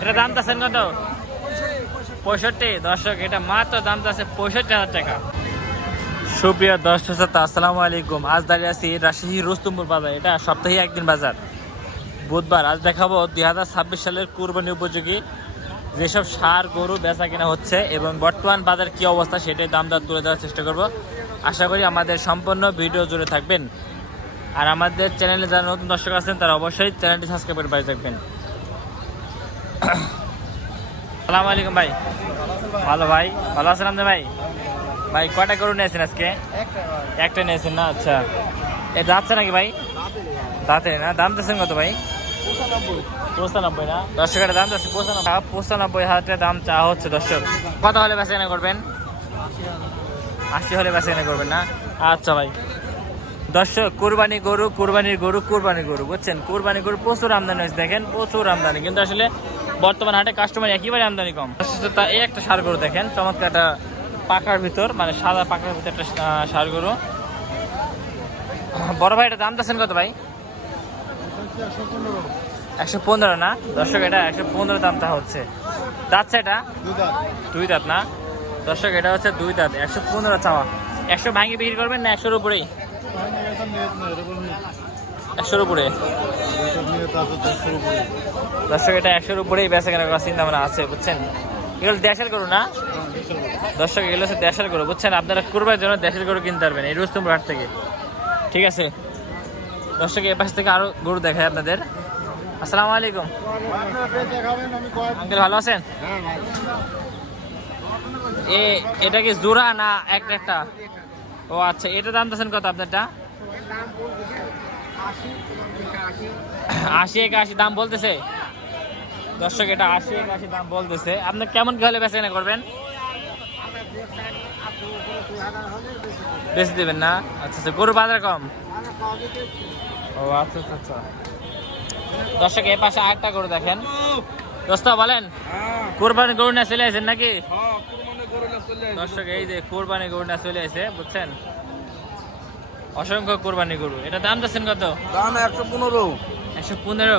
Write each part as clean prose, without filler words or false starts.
এটা দাম চাচ্ছেন কত? 65। দর্শক এটা মাত্র দাম চাচ্ছে 65,000 টাকা। সুপ্রিয় দর্শক শ্রোতা, আসসালামু আলাইকুম। আজ দাঁড়িয়ে আছি রাজশাহী রুস্তমপুর বাজার। এটা সপ্তাহে একদিন বাজার, বুধবার। আজ দেখাবো 2026 সালের কুরবানি উপযোগী যেসব ষাঁড় গরু বেচা কেনা হচ্ছে এবং বর্তমান বাজার কি অবস্থা সেটাই দাম দর তুলে ধরার চেষ্টা করব। আশা করি আমাদের সম্পূর্ণ ভিডিও জুড়ে থাকবেন। আর আমাদের চ্যানেলে যারা নতুন দর্শক আছেন তারা অবশ্যই চ্যানেলটি সাবস্ক্রাইব করে পাশে থাকবেন। আসসালামু আলাইকুম ভাই। ভালো ভাই, ভালো আছেন আপনি ভাই? ভাই কয়টা গরু নিয়েছেন আজকে? একটা নিয়েছেন না? আচ্ছা, এ যাচ্ছে নাকি ভাই? তাতে না, দাম দিচ্ছেন কত ভাই? 95 না? দর্শকের দাম যাচ্ছে 95,000 টাকা দাম চাওয়া হচ্ছে। দর্শক কত হলে বেচা কেনা করবেন? 80 হলে বেচা কেনা করবেন না? আচ্ছা ভাই। দর্শক কুরবানি গরু, কুরবানির গরু, কুরবানি গরু, বুঝছেন? কুরবানি গরু প্রচুর আমদানি হয়েছে, দেখেন প্রচুর আমদানি। কিন্তু আসলে বর্তমান হাটে কাস্টমার একেবারে আমদানি কম। তা এই একটা ষাঁড় গরু দেখেন, চমৎকার একটা পাকার ভিতর, মানে সাদা পাকার ভিতর একটা ষাঁড় গরু। বড় ভাই এটা দাম দিচ্ছেন কত ভাই? 115 না? দর্শক এটা 115 দামটা হচ্ছে। যাচ্ছে এটা দুই দাঁত না? দর্শক এটা হচ্ছে দুই দাঁত, 115 চাওয়া। 100 ভাঙি বিক্রি করবেন না 100-র উপরেই? 100-র উপরে। দর্শক এটা 100-র উপরেই বেচা কেনা করার চিন্তা ভাবনা আছে, বুঝছেন? এগুলো দেশের গরু না? দর্শক এগুলো হচ্ছে দেশের গরু, বুঝছেন? আপনারা কুরবানির জন্য দেশের গরু কিনতে পারবেন এই রুস্তমপুর হাট থেকে। ঠিক আছে দর্শক, এ পাশ থেকে আরো গরু দেখায় আপনাদের। আসসালামু আলাইকুম আঙ্কেল, ভালো আছেন? এটা কি জোড়া না একটা একটা? ও আচ্ছা, এটা দাম দিচ্ছেন কত আপনারটা? 80-81 দাম বলতেছে। দর্শক এটা 80-81 দাম বলতেছে। আপনি কেমন কি হলে বেচা কেনা করবেন? বেশি দেবেন না? আচ্ছা আচ্ছা, গরুর বাজার কম। ও আচ্ছা আচ্ছা আচ্ছা। দর্শক এ পাশে আরেকটা গরু দেখেন। দোস্ত বলেন, কোরবানি গরু না চলে আসেন নাকি? দর্শক এই যে কোরবানি গরু না চলে আসে, বুঝছেন? অসংখ্য কোরবানি গরু। এটা দাম দিচ্ছেন কত? দাম 115। 115।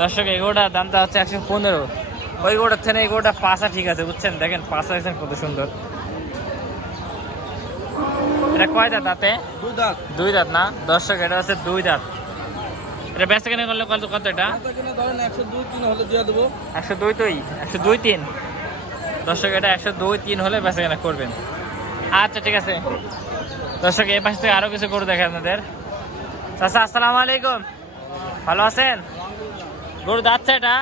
দর্শক এই গরুটার দামটা হচ্ছে 115। ওই গরুটার থেকে এই গরুটা পাশা ঠিক আছে, বুঝছেন? দেখেন পাশা দেখছেন কত সুন্দর। এটা কয় দাঁত দাঁতে? দুই দাঁত। দুই দাঁত না? দর্শক এটা হচ্ছে দুই দাঁত। এটা বেচা কেনা করলে কত কত এটা? ধরেন 102-3 হলে দিয়ে দেবো। 102 তুই 102-3। দর্শক এটা 102-3 হলে বেচা কেনা করবেন। আচ্ছা ঠিক আছে দর্শক, এই পাশ থেকে আরো কিছু গরু দেখে আপনাদের। চাচা আসসালামু আলাইকুম, ভালো আছেন? গরু দাঁতছে এটা?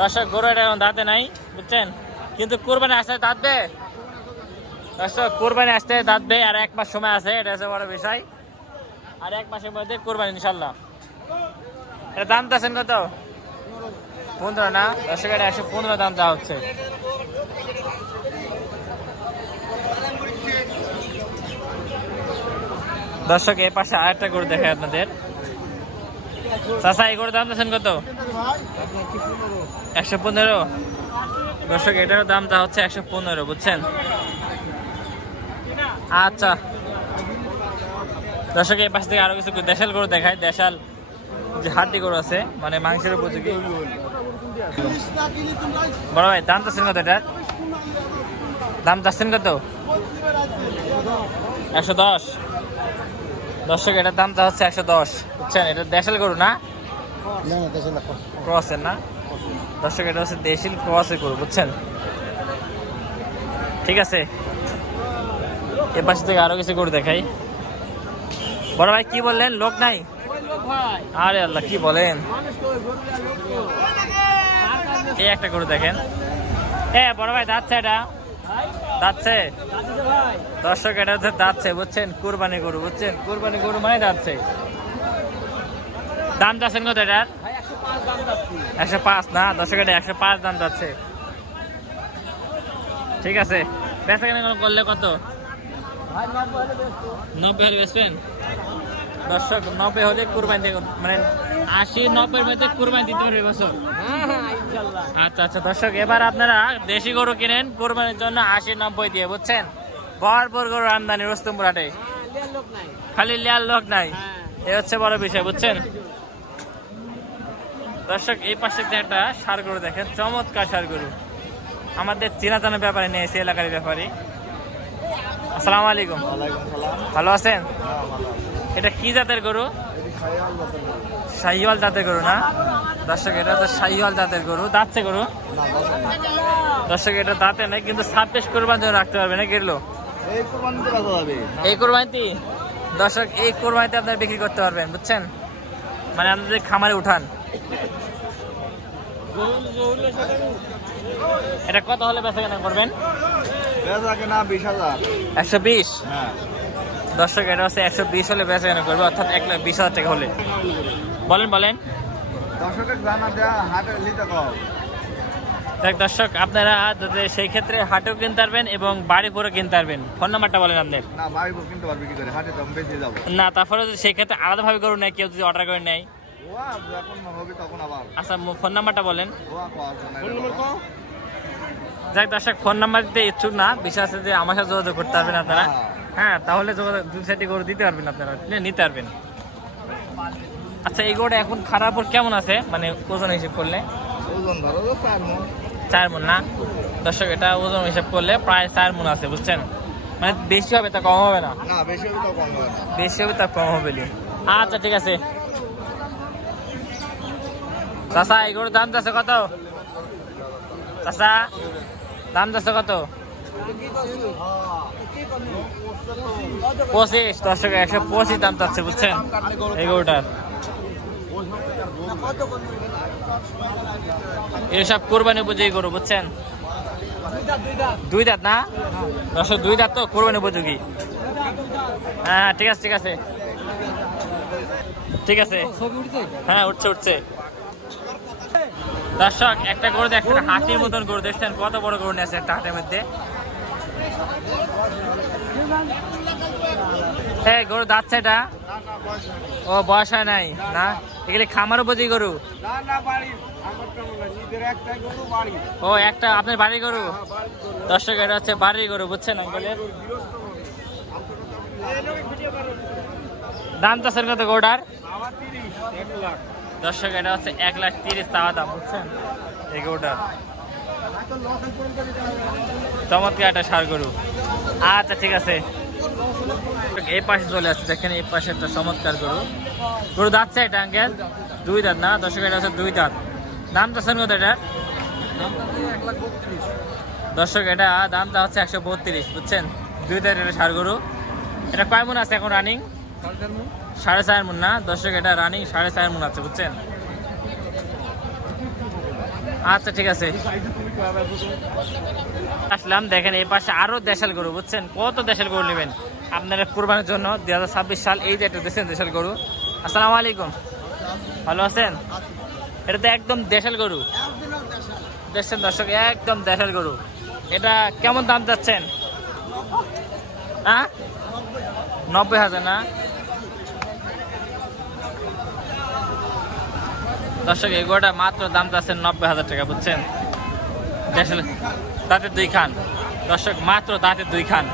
দর্শক গরু এটা এখন দাঁতে নাই, বুঝছেন? কিন্তু কোরবানি আসতে দাঁতবে। দর্শক কোরবানি আসতে দাঁতবে, আর 1 মাস সময় আছে, এটা হচ্ছে বড় বিষয়। আর 1 মাসের মধ্যে কোরবানি ইনশাল্লাহ। এটা দাম চাচ্ছেন কত? 15 না? দর্শক এটা 115 দাম দেওয়া হচ্ছে। দর্শক এই পাশে আরেকটা গরু দেখে আপনাদের। চাচা এই গরুর দাম দিচ্ছেন কত? 115। দর্শক এটারও দামটা হচ্ছে 115, বুঝছেন? আচ্ছা দর্শক এই পাশ থেকে আরো কিছু দেশাল গরু দেখায়। দেশাল যে হাড্ডি গরু আছে, মানে মাংসের উপযোগী। বড় ভাই দাম চাচ্ছেন কত? এটার দাম চাচ্ছেন কত? 110। দর্শক এটার দামটা হচ্ছে 110, বুঝছেন? এটা দেশাল গরু না? ক্রসের না? দর্শক এটা হচ্ছে দেশিল ক্রসের গরু, বুঝছেন? ঠিক আছে এ পাশে থেকে আরো কিছু গরু দেখাই। বড় ভাই কি বললেন, লোক নাই? আরে আল্লাহ, কি বলেন? এই একটা গরু দেখেন। বড় ভাই দাঁতছে এটা? দাঁতছে? দর্শক এটা হচ্ছে দাঁতছে, বুঝছেন? কুরবানি গরু, বুঝছেন? কুরবানি গরু মানে দাঁতছে। দাম যাচ্ছেন কত এটার? 105 না? দর্শক এটা 105 দাম যাচ্ছে। ঠিক আছে বেচা কেনা করলে কত? 90 হলে বেচবেন? দর্শক 90 হলে কুরবানি, মানে 80-90-র মধ্যে কুরবানি দিতে পারবে বছর। আচ্ছা আচ্ছা দর্শক, এবার আপনারা দেশি গরু কিনেন কুরবানির জন্য 80-90 দিয়ে, বুঝছেন? ভরপুর গরু আমদানি রুস্তমপুর হাটে, খালি লেয়ার লোক নাই। এ হচ্ছে বড় বিষয়, বুঝছেন? দর্শক এই পাশে যে একটা ষাঁড় গরু দেখেন, চমৎকার ষাঁড় গরু, আমাদের চেনা জানা ব্যাপারে নিয়েছে, এলাকার ব্যাপারে। আসসালামু আলাইকুম, ভালো আছেন? এটা কি জাতের গরু? শাহিওয়াল জাতের গরু না দর্শক? এটা তো শাহিওয়াল জাতের গরু। দাঁতছে গরু? দর্শক এটা দাঁতে নেই, কিন্তু 26 কোরবান জন্য রাখতে পারবে না, গেলো এই কোরবানিতে। দর্শক এই কোরবানিতে আপনারা বিক্রি করতে পারবেন, বুঝছেন, মানে আপনাদের খামারে উঠান। এটা কত হলে বেচা কেনা করবেন? 120। দর্শক এটা হচ্ছে 120 হলে বেচা কেনা করবে, অর্থাৎ 1,20,000 টাকা হলে। বলেন দেখ দর্শক, আপনারা যদি সেই ক্ষেত্রে হাটেও কিনতে পারবেন এবং বাড়ি পরে কিনতে পারবেন। ফোন নাম্বারটা বলেন আপনার। না, তারপরে যদি সেই ক্ষেত্রে আলাদাভাবে গরু নেয়, কেউ যদি অর্ডার করে নেয়, আচ্ছা ফোন নাম্বারটা বলেন। যাক দর্শক, ফোন নাম্বার দিতে ইচ্ছুক না, বিষয় আছে যে আমার সাথে যোগাযোগ করতে পারবেন আপনারা। হ্যাঁ, তাহলে যোগাযোগ 2 গরু দিতে পারবেন, আপনারা নিতে পারবেন। আচ্ছা, এই গরুটা এখন খারাপ কেমন আছে, মানে ওজন হিসেব করলে? 4 মণ না দর্শক? এটা ওজন হিসাব করলে প্রায় 4 মণ আছে, বুঝছেন, মানে বেশি হবে তা কম হবে না, বেশি হবে তা কম হবে। আচ্ছা ঠিক আছে চাচা, এই গরুর দাম যাচ্ছে কত? চাচা দাম যাচ্ছে কত? 25। দর্শক 125 দাম যাচ্ছে, বুঝছেন, এই গরুটার। এসব কোরবানি উপযোগী গরু, বুঝছেন, 2 দাঁত না দর্শক? 2 দাঁত তো কোরবানি উপযোগী। হ্যাঁ ঠিক আছে হ্যাঁ, উঠছে। দর্শক একটা গরু দেখছেন, হাতির মতন গরু দেখছেন, কত বড় গরু নিয়ে আছে একটা হাটের মধ্যে। এই গরু দাঁতছে এটা? ও বয়স হয় নাই না? এগুলি খামার উপযোগী গরু? ও একটা আপনার বাড়ির গরু? দর্শক এটা হচ্ছে বাড়ির গরু, বুঝছেন আঙ্কেলের। দাম তো স্যার কত গরুটার? দর্শক এটা হচ্ছে 1,30,000 চাওয়া দাম, বুঝছেন, এই গরুটার। চমৎকার একটা ষাঁড় গরু। আচ্ছা ঠিক আছে, এই পাশে চলে আসছে, দেখেন এই পাশে একটা চমৎকার গরু দাঁতছে এটা আঙ্কেল? 2 দাঁত না দর্শক? এটা হচ্ছে 2 দাঁত। দাম তো স্যার কত এটা? দর্শক এটা দামটা হচ্ছে 132, বুঝছেন, 2 দাঁত এটা ষাঁড় গরু। এটা কয় মণ আছে এখন রানিং? 4.5 মণ না দর্শক? এটা রানিং 4.5 মণ আছে, বুঝছেন। আচ্ছা ঠিক আছে, আসলাম। দেখেন এই পাশে আরো দেশাল গরু, বুঝছেন, কত দেশাল গরু নেবেন আপনারা কোরবানির জন্য 2026 সাল। এই যে একটা দেখছেন দেশাল গরু। আসসালামু আলাইকুম, ভালো আছেন? এটা তো একদম দেশাল গরু দেখছেন দর্শক, একদম দেশাল গরু। এটা কেমন দাম যাচ্ছেন? হ্যাঁ 90,000 না দর্শক? এই গরুটা মাত্র দাম যাচ্ছে 90,000 টাকা, বুঝছেন, দেশাল, দাঁতের 2 খান দর্শক, মাত্র দাঁতের 2 খান।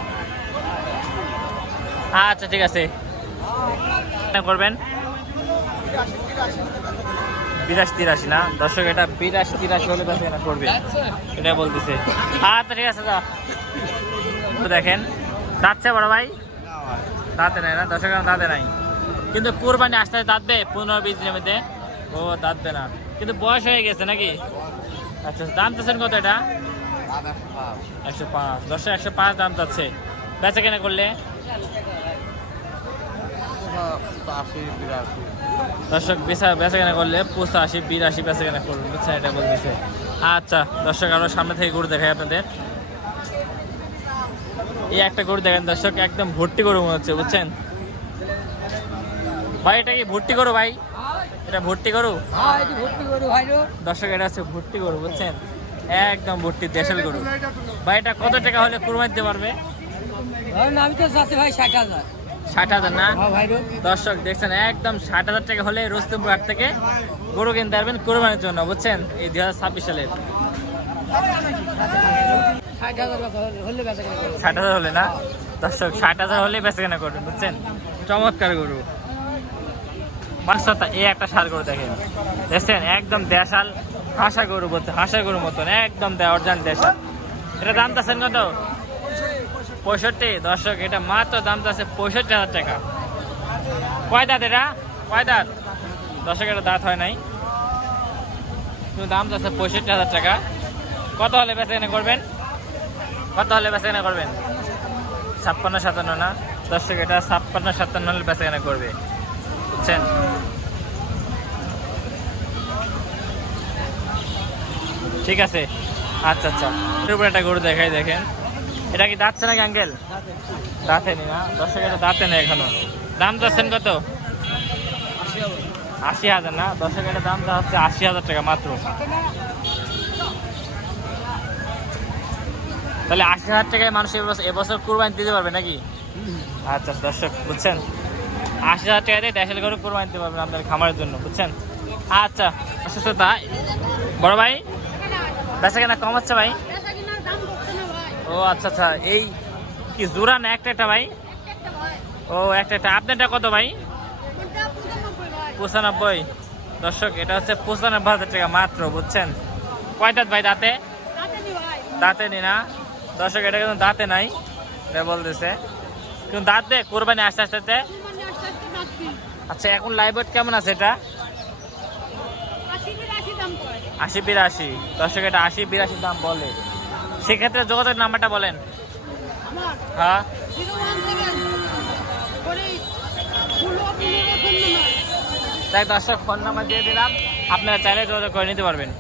আচ্ছা ঠিক আছে, করবেন 82-83 না দর্শক? এটা 82-83 হলে বেশি না করবে, এটা বলতেছে। আচ্ছা ঠিক আছে, দেখেন দাঁতছে বড় ভাই? দাঁতে নাই না দর্শক? দাঁতে নাই, কিন্তু কোরবানি আসতে দাঁতবে 15-20 দিনের মধ্যে। ও দাঁতবে না, কিন্তু বয়স হয়ে গেছে নাকি? আচ্ছা, দাম চাচ্ছেন কত এটা? 105 দর্শক, 105 দাম চাচ্ছে। বেচা কেনা করলে দর্শক বেচা কেনা করলে 85-82 বেচা কেনা করবেন, বুঝছেন, এটা বলতেছে। আচ্ছা দর্শক, আরো সামনে থেকে গরু দেখাই আপনাদের। এই একটা গরু দেখেন দর্শক, একদম ভর্তি গরু মনে হচ্ছে, বুঝছেন ভাই। এটা কি ভর্তি গরু ভাই? এটা ভর্তি গরু দর্শক? এটা হচ্ছে ভর্তি গরু, বুঝছেন, একদম ভর্তি দেশাল গরু ভাই। এটা কত টাকা হলে কুরবানি দিতে পারবে? আমি তো চাচ্ছি ভাই 60,000। 60,000 না দর্শক? দেখছেন একদম 60,000 টাকা হলে রুস্তমপুর হাট থেকে গরু কিনতে পারবেন কুরবানির জন্য, বুঝছেন, এই 2026 সালের। 60,000 হলে না দর্শক? 60,000 হলে বেচা কেনা করবেন, বুঝছেন, চমৎকার গরু। মাংসটা এই একটা ষাঁড় গরু দেখেন, দেখছেন একদম দেশাল হাঁসা গরু বলতে, হাঁসা গরুর মতন একদম অরিজিনাল দেশাল। এটা দাম চাচ্ছেন কত? 65। দর্শক এটা মাত্র দাম চাচ্ছে 65,000 টাকা। কয় দাঁত এটা? কয় দাঁত? দর্শক এটা দাঁত হয় নাই, কিন্তু দাম চাচ্ছে 65,000 টাকা। কত হলে বেচা কেনা করবেন? কত হলে বেচা কেনা করবেন? 56-57 না দর্শক, এটা 56-57 হলে বেচা কেনা করবে, বুঝছেন? ঠিক আছে, আচ্ছা আচ্ছা। এর উপরে একটা গরু দেখাই, দেখেন এটা কি দাঁতছে নাকি আঙ্কেল? দাঁতে নি না দর্শক, এটা দাঁতে নেই এখনো। দাম চাচ্ছেন কত? 80,000 না দর্শক, এটা দাম হচ্ছে 80,000 টাকা মাত্র। তাহলে 80,000 টাকায় মানুষ এবছর কুরবানি দিতে পারবে নাকি? আচ্ছা দর্শক বুঝছেন, 80,000 টাকা দিয়ে দেশাল গরু কুরবানি দিতে পারবেন আপনার খামারের জন্য, বুঝছেন? আচ্ছা অসুস্থতা বড় ভাই, বেচা কেনা কম হচ্ছে ভাই? ও আচ্ছা আচ্ছা, এই কি জোড়া না একটা একটা ভাই? ও একটা একটা। আপনারটা কত ভাই? 95। দর্শক এটা হচ্ছে 95,000 টাকা মাত্র, বুঝছেন? কয় দাঁত ভাই? দাঁতে দাঁতে নি না দর্শক, এটা কিন্তু দাঁতে নাই, এটা বলতেছে কিন্তু দাঁতে কোরবানি আস্তে আস্তে। আচ্ছা এখন লাইভ ওয়েট কেমন আছে এটা? 80-82। দর্শক এটা 80-82 দাম বলে। সেক্ষেত্রে যোগাযোগ নাম্বারটা বলেন। হ্যাঁ, তাই দর্শক ফোন নাম্বার দিয়ে দিলাম, আপনারা চাইলে যোগাযোগ করে নিতে পারবেন।